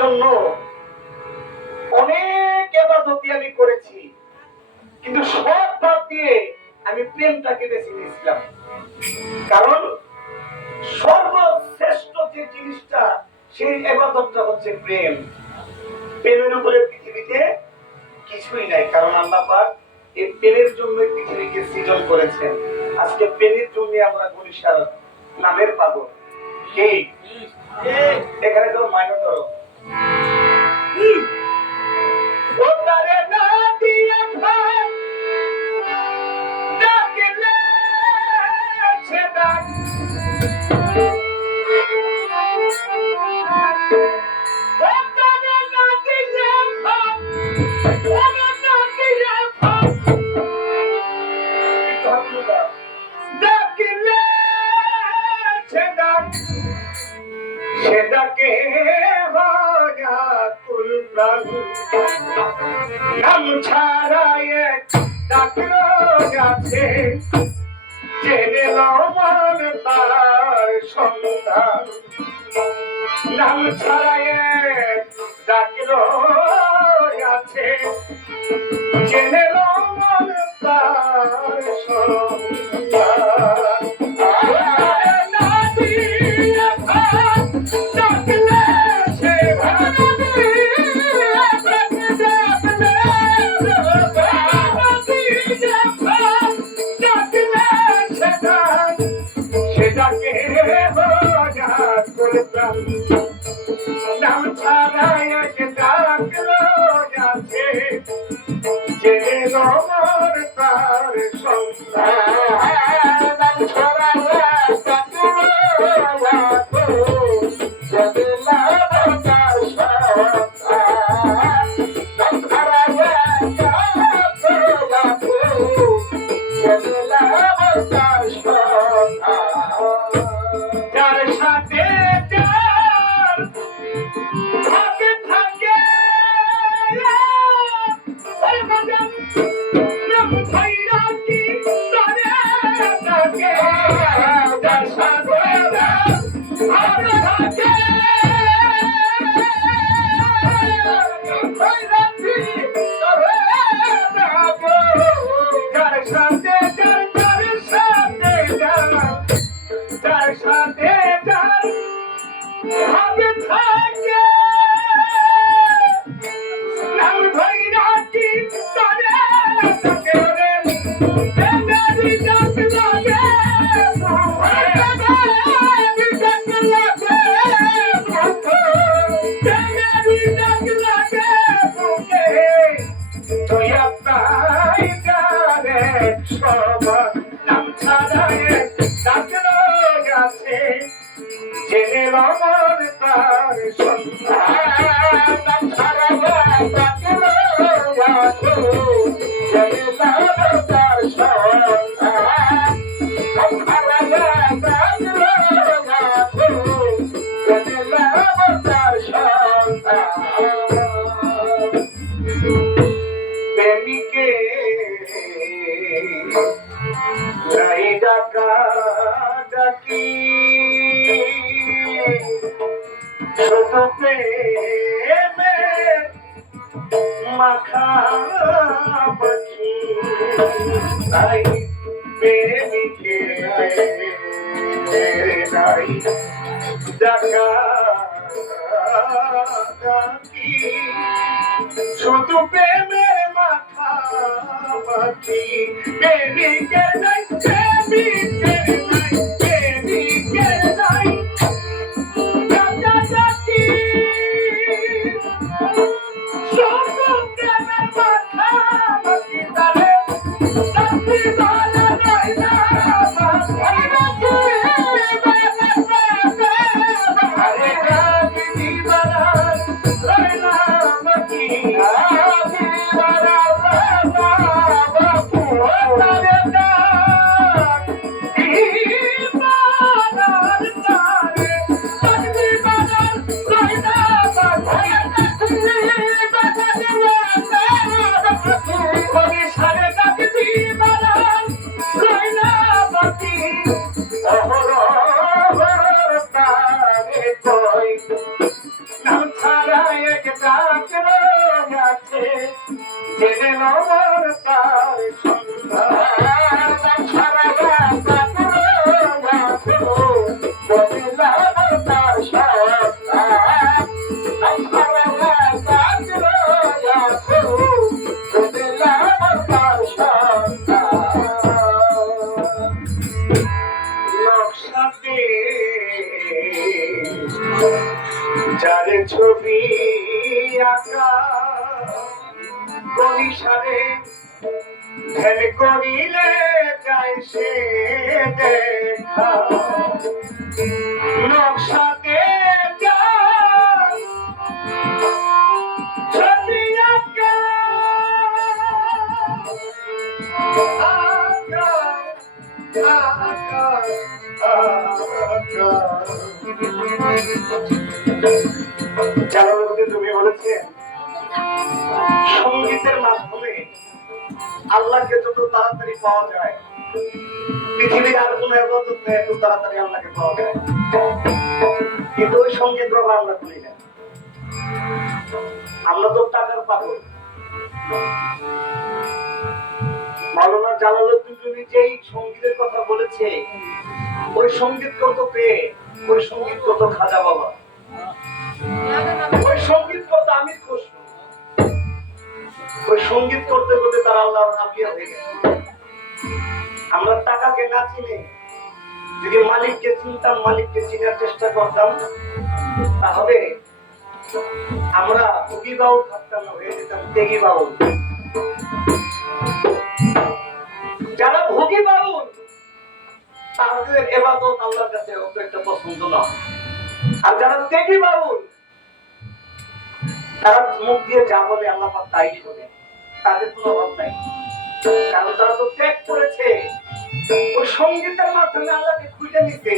জন্য অনেক ইবাদতই আমি করেছি, কিন্তু সব বাদ দিয়ে আমি প্রেমটাকে বেছে নিয়েছিলাম। কারণ সর্বশ্রেষ্ঠ যে জিনিসটা, সেই ইবাদতটা হচ্ছে প্রেম। প্রেমের উপরে পৃথিবীতে কিছুই নাই। কারণ আল্লাহ পাক এই প্রেমের জন্য পৃথিবীকে সৃজন করেছেন। আজকে প্রেমের জন্য আমরা গুলিশার নামের পাগল। কে এখানে তো মাইনে ধরো ওটারে না দিয়ে ভাই ডাকলে সে ডাক, ওটারে না দিয়ে ভাই ওটারে না দিয়ে ভাই ডাকলে সে ডাক, সেটাকে নাম ছাড়ায় ডাকলো যাচ্ছে, জেনে লবণ তার সন্ধান। নাম ছাড়ায় ডাকলো যাচ্ছে, জেনে লবণ তার সন্ধান। নাম ছাড়াই ডাকলো যাচ্ছে, যে রমর তার সন্ধান। নাম ছাড়াই ডাকলো যাচ্ছে, যে লাভ তার সন্ধান। নাম ছাড়াই ডাকলো যাচ্ছে, যে লাভ তার সন্ধান। যার সাথে জেনে রমর তার সন্ধান। ডাকলো যাচ্ছে, জেনে রমর তার সন্ধান। ডাকলো যাচ্ছে, জেনে রমর তার সন্ধান। প্রেমিকে নাই ডাকা ডাকি, শুধু প্রেমের মাখামাখি। তাই প্রেমিকে নাই ডাকা ডাকি, শুধু প্রেমের মাখামাখি। প্রেমিকে নাই, প্রেমিকে নাই, প্রেমিকে নাই ডাকা ডাকি, শুধু প্রেমের মাখামাখি। তারে ডাকি বলা যায় না, আরে ডাকি দিবানা রইলা বাকি, ডাকি দিবানা রইলা বাকি। তারে ডাকি ছাড়া এক ডাক আছে জেনে নবর তার সন্ধান ছাড়া এক ডাক আছে জেনে নবর তার সন্ধান ছাড়া এক ডাক আছে জেনে নবর তার সন্ধান নকশাতে যার ছবি আঁকা বনিশারে ধ্যান করিলে যায় সে দেখা নকশাতে যার ছবি আঁকা জালালউদ্দিন রুমি বলেছেন সঙ্গীতের মাধ্যমে আল্লাহকে যত তাড়াতাড়ি পাওয়া যায় পৃথিবীর আর কোন ইবাদত নেই এত তাড়াতাড়ি আল্লাহকে পাওয়া যায়, কিন্তু ওই সঙ্গীত রবা আমরা করি না। আমরা তো টাকার পাগল। মাওলানা জালালউদ্দিন রুমি যেই সঙ্গীতের কথা বলেছে ওই সঙ্গীত কত পেয়ে, ওই সঙ্গীত কত খাজা বাবা, ওই সঙ্গীত কত আমির খসরু, ওই সঙ্গীত করতে করতে তারা আল্লাহর আপিয়া হয়ে গেছে। আমরা টাকাকে না চিনে যদি মালিককে চিনতাম, মালিককে চিনার চেষ্টা করতাম, তাহলে আমরা ভোগী বাউল থাকতাম না, হয়ে যেতাম ত্যাগী বাউল। যারা ভোগী বাউল তাদের ইবাদত আল্লাহর কাছে অত একটা পছন্দ না, আর যারা ত্যাগী বাউল তারা মুখ দিয়ে যা বলে আল্লাহ পাক তাই শোনে, তাদের কোনো অভাব নাই, কারণ তারা তো ত্যাগ করেছে ওই সঙ্গীতের মাধ্যমে আল্লাহকে খুঁজে নিতে।